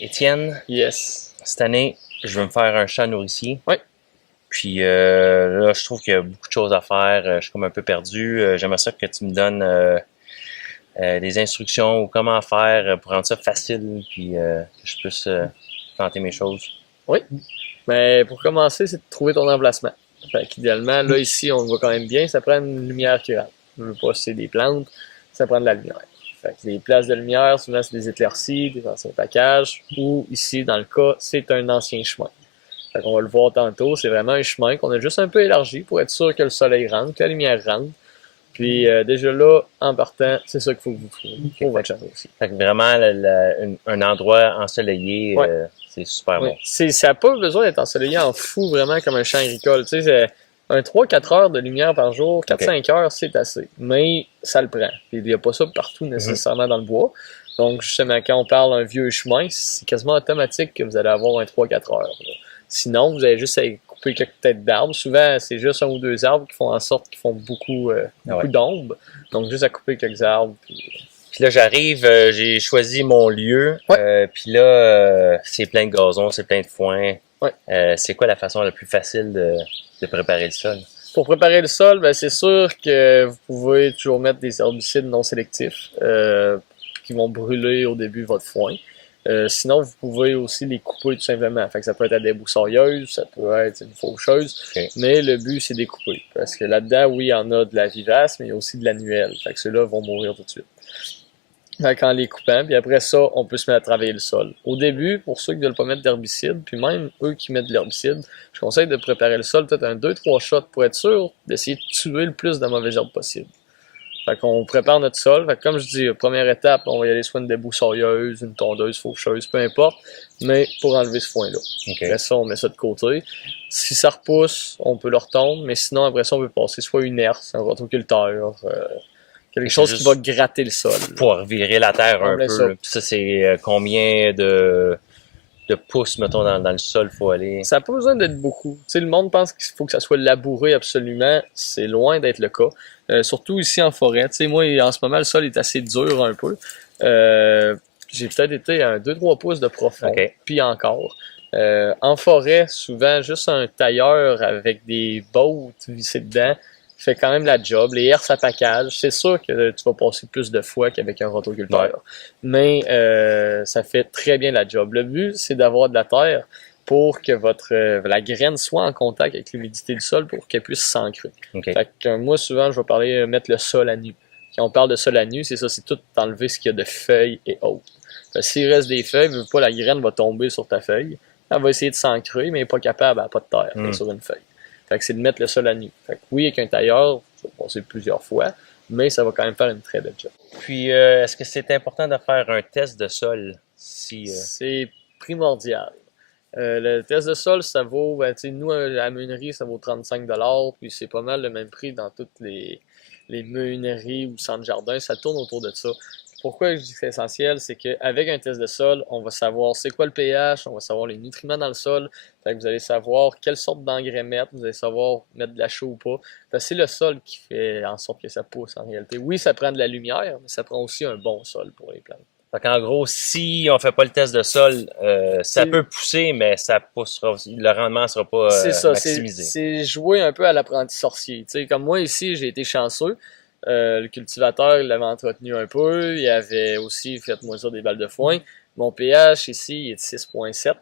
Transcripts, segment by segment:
Étienne, Yes. cette année, je veux me faire un chat nourricier. Oui. Puis là, je trouve qu'il y a beaucoup de choses à faire. Je suis comme un peu perdu. J'aimerais ça que tu me donnes des instructions ou comment faire pour rendre ça facile, puis que je puisse tenter mes choses. Oui. Mais pour commencer, c'est de trouver ton emplacement. Fait qu'idéalement, là, ici, on le voit quand même bien, ça prend une lumière qui rentre. Je veux pas si c'est des plantes, ça prend de la lumière. Fait que les places de lumière, souvent, c'est des éclaircies, des anciens packages, ou ici, dans le cas, c'est un ancien chemin. Fait qu'on va le voir tantôt, c'est vraiment un chemin qu'on a juste un peu élargi pour être sûr que le soleil rentre, que la lumière rentre. Puis déjà là, en partant, c'est ça qu'il faut que vous trouviez pour votre château aussi. Fait que vraiment, un endroit ensoleillé, Ouais. c'est super Oui. bon. Ça n'a pas besoin d'être ensoleillé en fou, vraiment, comme un champ agricole. Tu sais, c'est un 3-4 heures de lumière par jour, OK. 4-5 heures, c'est assez. Mais ça le prend. Puis il n'y a pas ça partout Mhm. nécessairement dans le bois. Donc, justement, quand on parle d'un vieux chemin, c'est quasiment automatique que vous allez avoir un 3-4 heures. Là. Sinon, vous avez juste à couper quelques têtes d'arbres. Souvent, c'est juste un ou deux arbres qui font en sorte qu'ils font beaucoup, Ah ouais. d'ombre. Donc, juste à couper quelques arbres. Puis là, j'arrive, j'ai choisi mon lieu. Ouais. Puis là, c'est plein de gazon, c'est plein de foin. Ouais. C'est quoi la façon la plus facile de préparer le sol? Pour préparer le sol, ben, c'est sûr que vous pouvez toujours mettre des herbicides non sélectifs qui vont brûler au début votre foin. Sinon, vous pouvez aussi les couper tout simplement. Fait que ça peut être à des broussailleuses, ça peut être une faucheuse, Okay. mais le but, c'est de les couper. Parce que là-dedans, oui, il y en a de la vivace, mais il y a aussi de l'annuelle. Fait que ceux-là vont mourir tout de suite. Fait qu'en les coupant, puis après ça, on peut se mettre à travailler le sol. Au début, pour ceux qui ne veulent pas mettre d'herbicide, puis même eux qui mettent de l'herbicide, je conseille de préparer le sol peut-être un 2-3 shots pour être sûr d'essayer de tuer le plus de mauvaises herbes possible. Fait qu'on prépare notre sol. Fait que comme je dis, première étape, on va y aller soit une déboussailleuse, une tondeuse, faucheuse, peu importe, mais pour enlever ce foin-là. Okay. Après ça, on met ça de côté. Si ça repousse, on peut le retondre, mais sinon, après ça, on peut passer soit une herse, un rotoculteur, quelque chose qui va gratter le sol. Pour revirer la terre un peu. Ça. Puis ça, c'est combien de pouces, mettons, dans le sol faut aller? Ça n'a pas besoin d'être beaucoup. Tu sais, le monde pense qu'il faut que ça soit labouré absolument. C'est loin d'être le cas. Surtout ici en forêt. Tu sais, moi, en ce moment, le sol est assez dur un peu. J'ai peut-être été à 2-3 pouces de profond. Okay. Puis encore. En forêt, souvent, juste un tailleur avec des bottes vissées dedans fait quand même la job. Les herses à package, c'est sûr que tu vas passer plus de fois qu'avec un rotoculteur. Ouais. Mais ça fait très bien la job. Le but, c'est d'avoir de la terre pour que la graine soit en contact avec l'humidité du sol pour qu'elle puisse s'ancrer. Okay. Fait que moi, souvent, je vais parler mettre le sol à nu. Quand on parle de sol à nu, c'est ça, c'est tout enlever ce qu'il y a de feuilles et autres. S'il reste des feuilles, veux pas, la graine va tomber sur ta feuille. Elle va essayer de s'ancrer, mais elle n'est pas capable, elle n'a pas de terre sur une feuille. Fait que c'est de mettre le sol à nu. Fait que oui, avec un tailleur, ça va passer plusieurs fois, mais ça va quand même faire une très belle job. Puis, est-ce que c'est important de faire un test de sol? C'est primordial. Le test de sol, ça vaut, nous, à la meunerie, ça vaut 35$, puis c'est pas mal le même prix dans toutes les meuneries ou centres jardin, ça tourne autour de ça. Pourquoi je dis que c'est essentiel, c'est qu'avec un test de sol, on va savoir c'est quoi le pH, on va savoir les nutriments dans le sol, fait que vous allez savoir quelle sorte d'engrais mettre, vous allez savoir mettre de la chaux ou pas. C'est le sol qui fait en sorte que ça pousse en réalité. Oui, ça prend de la lumière, mais ça prend aussi un bon sol pour les plantes. Fait qu'en gros, si on fait pas le test de sol, ça peut pousser, mais ça poussera, le rendement sera pas maximisé. C'est jouer un peu à l'apprenti sorcier. T'sais, comme moi ici, j'ai été chanceux. Le cultivateur, il l'avait entretenu un peu. Il avait aussi fait moisir des balles de foin. Mon pH ici, il est de 6,7.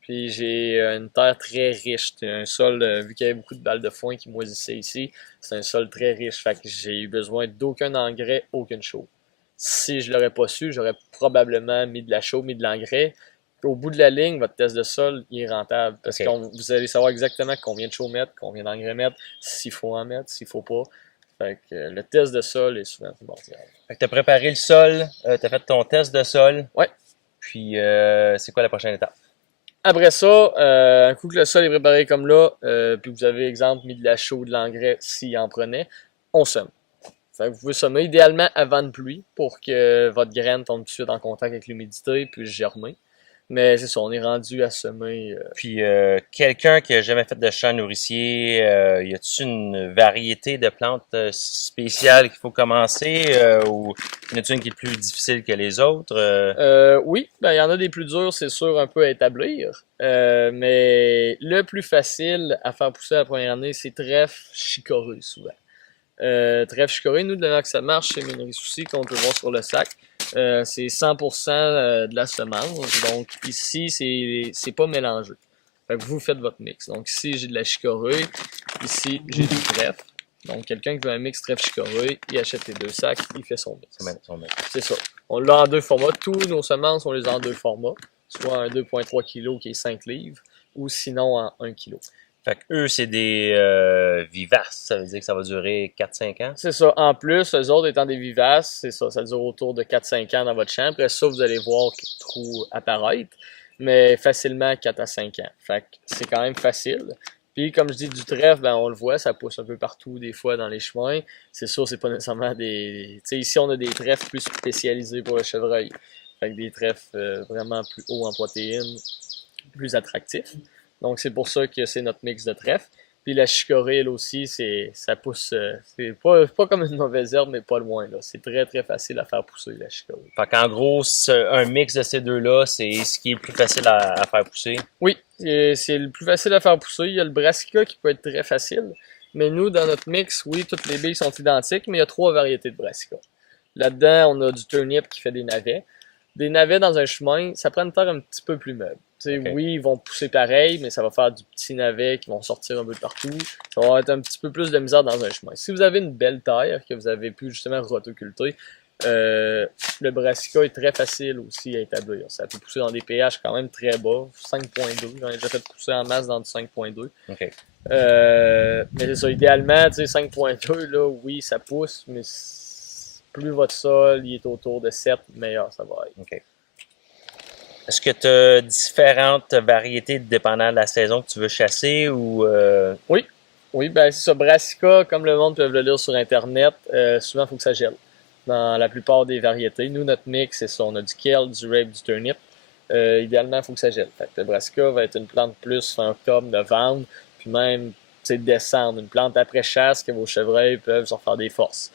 Puis j'ai une terre très riche. Un sol, vu qu'il y avait beaucoup de balles de foin qui moisissaient ici, c'est un sol très riche. Fait que j'ai eu besoin d'aucun engrais, aucune chaux. Si je l'aurais pas su, j'aurais probablement mis de la chaux, mis de l'engrais. Au bout de la ligne, votre test de sol il est rentable parce que vous allez savoir exactement combien de chaux mettre, combien d'engrais mettre, s'il faut en mettre, s'il faut pas. Fait que le test de sol est souvent primordial. Fait que tu as préparé le sol, tu as fait ton test de sol. Ouais. Puis, c'est quoi la prochaine étape? Après ça, un coup que le sol est préparé comme là, puis vous avez, exemple, mis de la chaux, de l'engrais, s'il en prenait, on sème. Fait que vous pouvez semer idéalement avant de pluie pour que votre graine tombe tout de suite en contact avec l'humidité puis germer. Mais c'est ça, on est rendu à semer. Puis quelqu'un qui a jamais fait de champ nourricier, y a-t-il une variété de plantes spéciales qu'il faut commencer ou y en a-t-il une qui est plus difficile que les autres? Oui, ben, il y en a des plus durs, c'est sûr, un peu à établir. Mais le plus facile à faire pousser la première année, c'est trèfle chicorée, souvent. Trèfle chicorée, nous, de la que ça marche chez Minerie Souci, qu'on peut voir sur le sac. C'est 100% de la semence. Donc ici, c'est pas mélangé. Fait que vous faites votre mix. Donc ici, j'ai de la chicorée. Ici, j'ai du trèfle. Donc quelqu'un qui veut un mix trèfle chicorée, il achète les 2 sacs, il fait son mix. C'est ça. On l'a en 2 formats. Tous nos semences, on les a en 2 formats. Soit un 2,3 kg qui est 5 livres, ou sinon en 1 kg. Fait que eux, c'est des vivaces. Ça veut dire que ça va durer 4-5 ans? C'est ça. En plus, eux autres étant des vivaces, c'est ça. Ça dure autour de 4-5 ans dans votre champ. Après ça, vous allez voir quelques trous apparaître, mais facilement 4 à 5 ans. Fait que c'est quand même facile. Puis, comme je dis, du trèfle, ben, on le voit, ça pousse un peu partout, des fois, dans les chemins. C'est sûr, c'est pas nécessairement des... Tu sais, ici, on a des trèfles plus spécialisés pour le chevreuil. Fait que des trèfles vraiment plus hauts en protéines, plus attractifs. Donc, c'est pour ça que c'est notre mix de trèfle. Puis la chicorée, elle aussi, ça pousse. C'est pas comme une mauvaise herbe, mais pas loin. Là. C'est très, très facile à faire pousser, la chicorée. Fait qu'en gros, un mix de ces deux-là, c'est ce qui est le plus facile à faire pousser. Oui, c'est le plus facile à faire pousser. Il y a le brassica qui peut être très facile. Mais nous, dans notre mix, oui, toutes les billes sont identiques, mais il y a 3 variétés de brassica. Là-dedans, on a du turnip qui fait des navets. Des navets dans un chemin, ça prend une terre un petit peu plus meuble. Okay. Oui, ils vont pousser pareil, mais ça va faire du petit navet qui vont sortir un peu de partout. Ça va être un petit peu plus de misère dans un chemin. Si vous avez une belle terre que vous avez pu justement rotoculter, le brassica est très facile aussi à établir. Ça peut pousser dans des pH quand même très bas, 5.2. J'en ai déjà fait pousser en masse dans du 5.2. Okay. Mais c'est ça, idéalement, 5.2, là, oui, ça pousse, mais plus votre sol il est autour de 7, meilleur ça va être. Okay. Est-ce que tu as différentes variétés dépendant de la saison que tu veux chasser ou Oui, ben c'est ça. Brassica, comme le monde peut le lire sur Internet, souvent il faut que ça gèle. Dans la plupart des variétés. Nous, notre mix, c'est ça. On a du kale, du rape, du turnip. Idéalement, il faut que ça gèle. Fait que le brassica va être une plante plus fin octobre, novembre, puis même décembre. Une plante après chasse que vos chevreuils peuvent s'en faire des forces.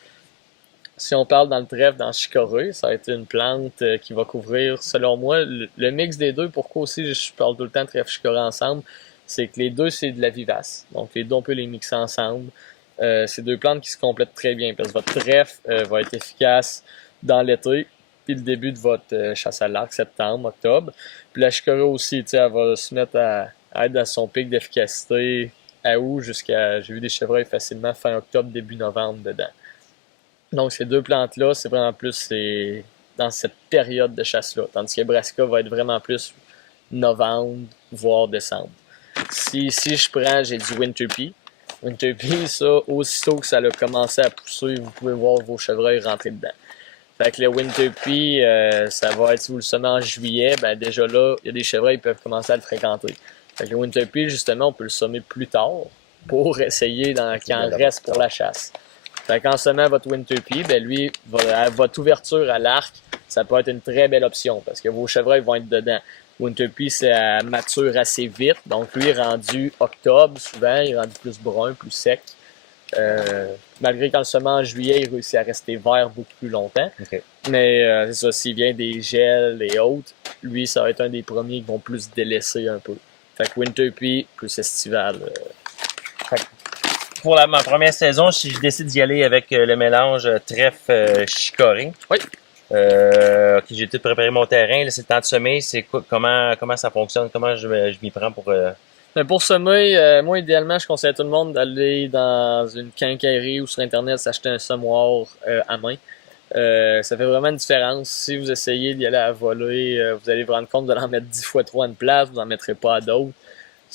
Si on parle dans le trèfle, dans chicorée, ça va être une plante qui va couvrir, selon moi, le mix des deux. Pourquoi aussi je parle tout le temps de trèfle chicorée ensemble, c'est que les deux, c'est de la vivace. Donc les deux, on peut les mixer ensemble. C'est 2 plantes qui se complètent très bien parce que votre trèfle va être efficace dans l'été, puis le début de votre chasse à l'arc, septembre, octobre. Puis la chicorée aussi, elle va se mettre à être dans son pic d'efficacité à août jusqu'à, j'ai vu des chevreuils facilement fin octobre, début novembre dedans. Donc, ces 2 plantes-là, c'est vraiment plus dans cette période de chasse-là. Tandis que Brassica va être vraiment plus novembre, voire décembre. Si je prends, j'ai du Winter Pea. Winter Pea, ça, aussitôt que ça a commencé à pousser, vous pouvez voir vos chevreuils rentrer dedans. Fait que le Winter Pea, ça va être, si vous le semez en juillet, ben déjà là, il y a des chevreuils qui peuvent commencer à le fréquenter. Fait que le Winter Pea, justement, on peut le semer plus tard pour essayer qu'il en reste pour la chasse. Fait qu'en semant votre Winter Pea, ben lui, votre ouverture à l'arc, ça peut être une très belle option parce que vos chevreuils vont être dedans. Winter Pea, ça mature assez vite. Donc, lui, rendu octobre, souvent, il est rendu plus brun, plus sec. Malgré qu'en le semant en juillet, il réussit à rester vert beaucoup plus longtemps. Okay. Mais c'est ça, s'il vient des gels et autres, lui, ça va être un des premiers qui vont plus délaisser un peu. Fait que Winter Pea, plus estival. Pour ma première saison, si je décide d'y aller avec le mélange trèfle chicorée. Oui. Okay, j'ai tout préparé mon terrain. Là, c'est le temps de semer. C'est quoi, comment ça fonctionne? Comment je m'y prends pour... Mais pour semer, moi, idéalement, je conseille à tout le monde d'aller dans une quincaillerie ou sur Internet s'acheter un semoir à main. Ça fait vraiment une différence. Si vous essayez d'y aller à voler, vous allez vous rendre compte de l'en mettre 10 fois trop à une place, vous n'en mettrez pas à d'autres.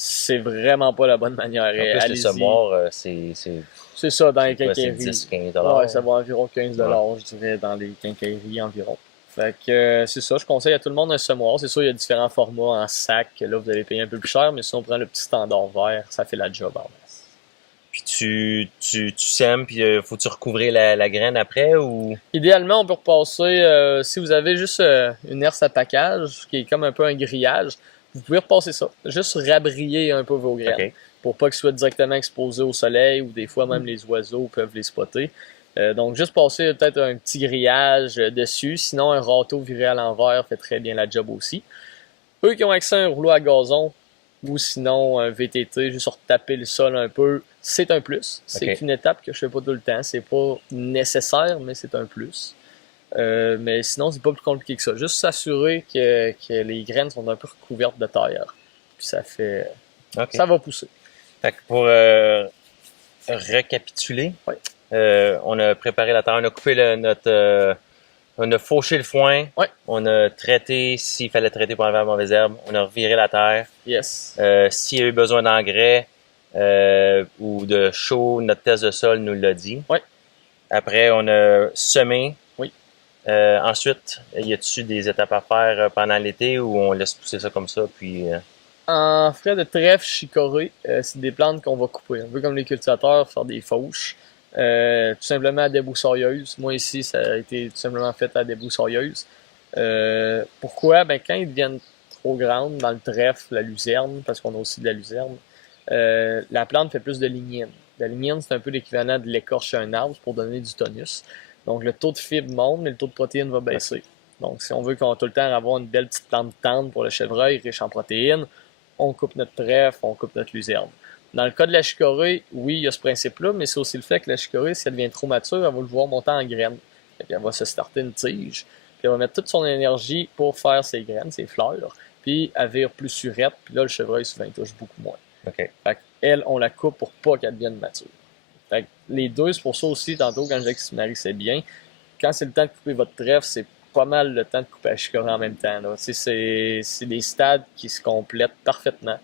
C'est vraiment pas la bonne manière. En plus, les semoirs, c'est ça, dans les quincailleries. 10-15$. Ouais, ça va environ 15$, je dirais, dans les quincailleries environ. Fait que c'est ça, je conseille à tout le monde un semoir. C'est sûr, il y a différents formats en sac. Là, vous allez payer un peu plus cher, mais si on prend le petit standard vert, ça fait la job en masse. Puis tu sèmes, puis faut-tu recouvrir la graine après ou... Idéalement, on peut repasser, si vous avez juste une herse à package, qui est comme un peu un grillage, vous pouvez repasser ça. Juste rabrier un peu vos graines. OK. Pour pas qu'ils soient directement exposés au soleil ou des fois même les oiseaux peuvent les spotter. Donc juste passer peut-être un petit grillage dessus, sinon un râteau viré à l'envers fait très bien la job aussi. Eux qui ont accès à un rouleau à gazon ou sinon un VTT, juste retaper le sol un peu, c'est un plus. C'est OK. une étape que je fais pas tout le temps. C'est pas nécessaire, mais c'est un plus. Mais sinon, c'est pas plus compliqué que ça. Juste s'assurer que les graines sont un peu recouvertes de terre. Puis ça fait. OK. Ça va pousser. Fait que pour récapituler, Ouais. on a préparé la terre, on a coupé on a fauché le foin, Ouais. on a traité s'il fallait traiter pour enlever la mauvaise herbe, on a reviré la terre. Yes. S'il y a eu besoin d'engrais ou de chaux, notre test de sol nous l'a dit. Ouais. Après, on a semé. Oui. Ensuite, y a-t-il des étapes à faire pendant l'été ou on laisse pousser ça comme ça, puis... En frais de trèfle chicorée, c'est des plantes qu'on va couper. Un peu comme les cultivateurs, faire des fauches. Tout simplement à débroussailleuse. Moi ici, ça a été tout simplement fait à débroussailleuse. Pourquoi? Ben, quand ils deviennent trop grandes dans le trèfle, la luzerne, parce qu'on a aussi de la luzerne, la plante fait plus de lignine. La lignine, c'est un peu l'équivalent de l'écorce chez un arbre pour donner du tonus. Donc le taux de fibre monte, mais le taux de protéines va baisser. Donc si on veut qu'on tout le temps avoir une belle petite plante tendre pour le chevreuil riche en protéines, on coupe notre trèfle, on coupe notre luzerne. Dans le cas de la chicorée, oui, il y a ce principe-là, mais c'est aussi le fait que la chicorée, si elle devient trop mature, elle va le voir monter en graines. Elle va se starter une tige, puis elle va mettre toute son énergie pour faire ses graines, ses fleurs, puis elle vire plus surette, puis là, le chevreuil, souvent, il touche beaucoup moins. OK. Fait qu'elle, on la coupe pour pas qu'elle devienne mature. Fait que les deux, c'est pour ça aussi, tantôt, quand je disais que se marie, c'est bien. Quand c'est le temps de couper votre trèfle, c'est pas mal le temps de couper la chicorée en même temps. Là. C'est des stades qui se complètent parfaitement.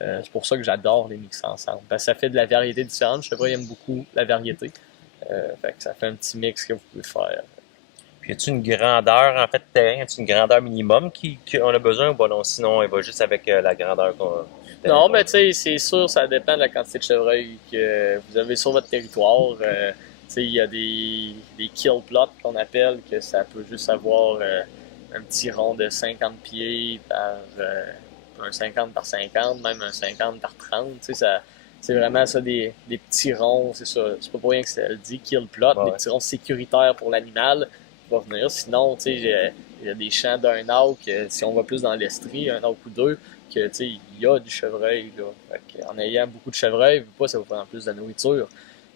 C'est pour ça que j'adore les mixer ensemble. Parce que ça fait de la variété différente. Le chevreuil aime beaucoup la variété. Fait que ça fait un petit mix que vous pouvez faire. Puis, y a-t-il une grandeur, en fait, terrain? Y a-t-il une grandeur minimum qu'on a besoin ou bon, non? Sinon, il va juste avec la grandeur qu'on... Non, mais tu sais, c'est sûr, ça dépend de la quantité de chevreuil que vous avez sur votre territoire. Il y a des kill plots qu'on appelle, que ça peut juste avoir un petit rond de 50 pieds par un 50 par 50, même un 50 par 30. C'est vraiment ça, des petits ronds, c'est ça. C'est pas pour rien que ça le dit, kill plot, des petits ronds sécuritaires pour l'animal qui va venir. Sinon, il y a des champs d'un arc, si on va plus dans l'estrie, un arc ou deux, que il y a du chevreuil. Là. En ayant beaucoup de chevreuil, ça vous prend plus de nourriture.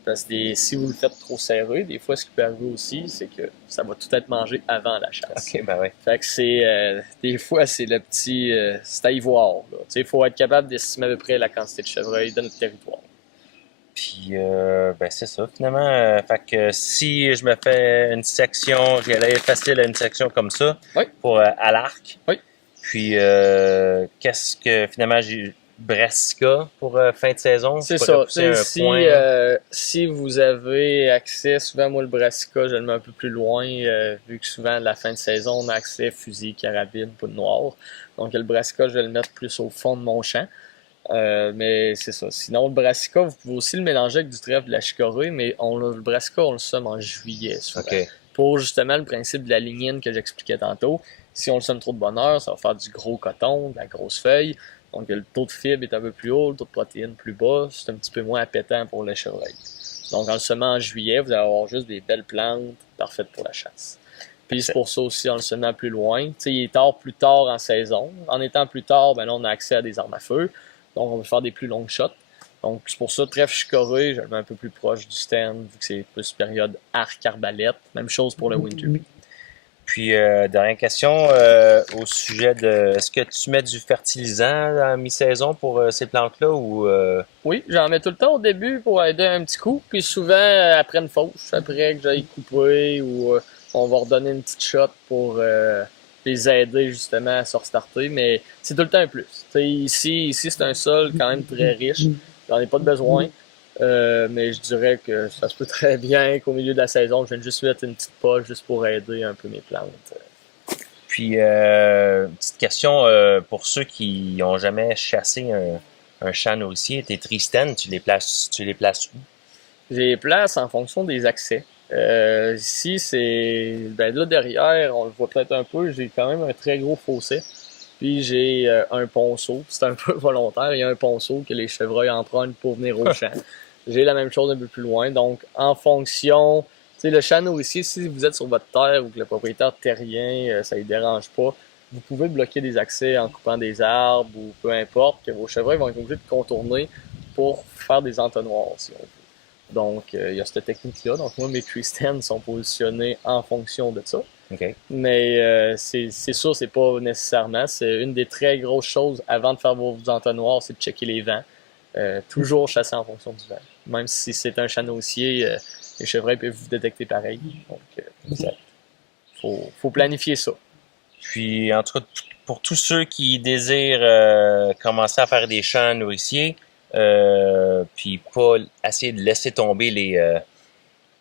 Parce que si vous le faites trop serré, des fois, ce qui peut arriver aussi, c'est que ça va tout être mangé avant la chasse. OK, ben oui. Fait que des fois, c'est le petit... c'est à y voir. Il faut être capable d'estimer à peu près la quantité de chevreuil de notre territoire. Puis, ben c'est ça, finalement. Fait que si je me fais une section, j'y allais facile à une section comme ça, Oui. pour à l'arc. Oui. Puis, qu'est-ce que finalement j'ai Brassica pour fin de saison? C'est Je ça. pourrais pousser un point. Si vous avez accès, souvent moi le Brassica, je le mets un peu plus loin, vu que souvent à la fin de saison, on a accès fusil, carabine, poudre noire. Donc le Brassica, je vais le mettre plus au fond de mon champ. Mais c'est ça. Sinon, le Brassica, vous pouvez aussi le mélanger avec du trèfle de la chicorée, mais le Brassica, on le sème en juillet, souvent. OK. Pour justement le principe de la lignine que j'expliquais tantôt. Si on le sème trop de bonne heure, ça va faire du gros coton, de la grosse feuille. Donc le taux de fibre est un peu plus haut, le taux de protéines plus bas. C'est un petit peu moins appétant pour le chevreuil. Donc en le semant en juillet, vous allez avoir juste des belles plantes parfaites pour la chasse. Puis c'est pour ça aussi en le semant plus loin. Il est plus tard en saison. En étant plus tard, ben là, on a accès à des armes à feu. Donc on peut faire des plus longues shots. Donc c'est pour ça, trèfle chicorée, je le mets un peu plus proche du stand, vu que c'est plus période arc-arbalète. Même chose pour le winter bee. Puis, dernière question au sujet de... Est-ce que tu mets du fertilisant à mi-saison pour ces plantes-là ou... Oui, j'en mets tout le temps au début pour aider un petit coup. Puis souvent, après une fauche, après que j'aille couper ou on va redonner une petite shot pour les aider justement à se restarter. Mais c'est tout le temps un plus. Ici c'est un sol quand même très riche. J'en ai pas de besoin. Mais je dirais que ça se peut très bien qu'au milieu de la saison, je vienne juste mettre une petite poche juste pour aider un peu mes plantes. Puis, petite question pour ceux qui n'ont jamais chassé un chat nourricier, tes tristènes, tu les places où? Je les place en fonction des accès. Ici, c'est ben là derrière, on le voit peut-être un peu, j'ai quand même un très gros fossé. Puis j'ai un ponceau, c'est un peu volontaire, il y a un ponceau que les chevreuils empruntent pour venir au champ. J'ai la même chose un peu plus loin, donc en fonction, tu sais, le chat nourricier, si vous êtes sur votre terre ou que le propriétaire terrien, ça ne dérange pas, vous pouvez bloquer des accès en coupant des arbres ou peu importe, que vos chevreuils vont être obligés de contourner pour faire des entonnoirs, si on veut. Donc, il y a cette technique-là. Donc, moi, mes tree stands sont positionnés en fonction de ça. OK. Mais c'est sûr, c'est pas nécessairement. C'est une des très grosses choses avant de faire vos entonnoirs, c'est de checker les vents. Toujours chasser en fonction du vent. Même si c'est un chat nourricier, les chevreuils peuvent vous détecter pareil. Donc, Exact. faut planifier ça. Puis, en tout cas, pour tous ceux qui désirent commencer à faire des champs nourriciers, puis pas essayer de laisser tomber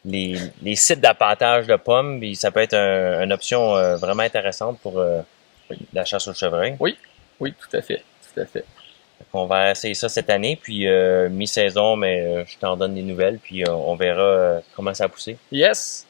les sites d'appâtage de pommes, puis ça peut être une option vraiment intéressante pour la chasse au chevreuil. Oui, oui, tout à fait. Tout à fait. On va essayer ça cette année, puis mi-saison, mais je t'en donne des nouvelles, puis on verra comment ça a poussé. Yes!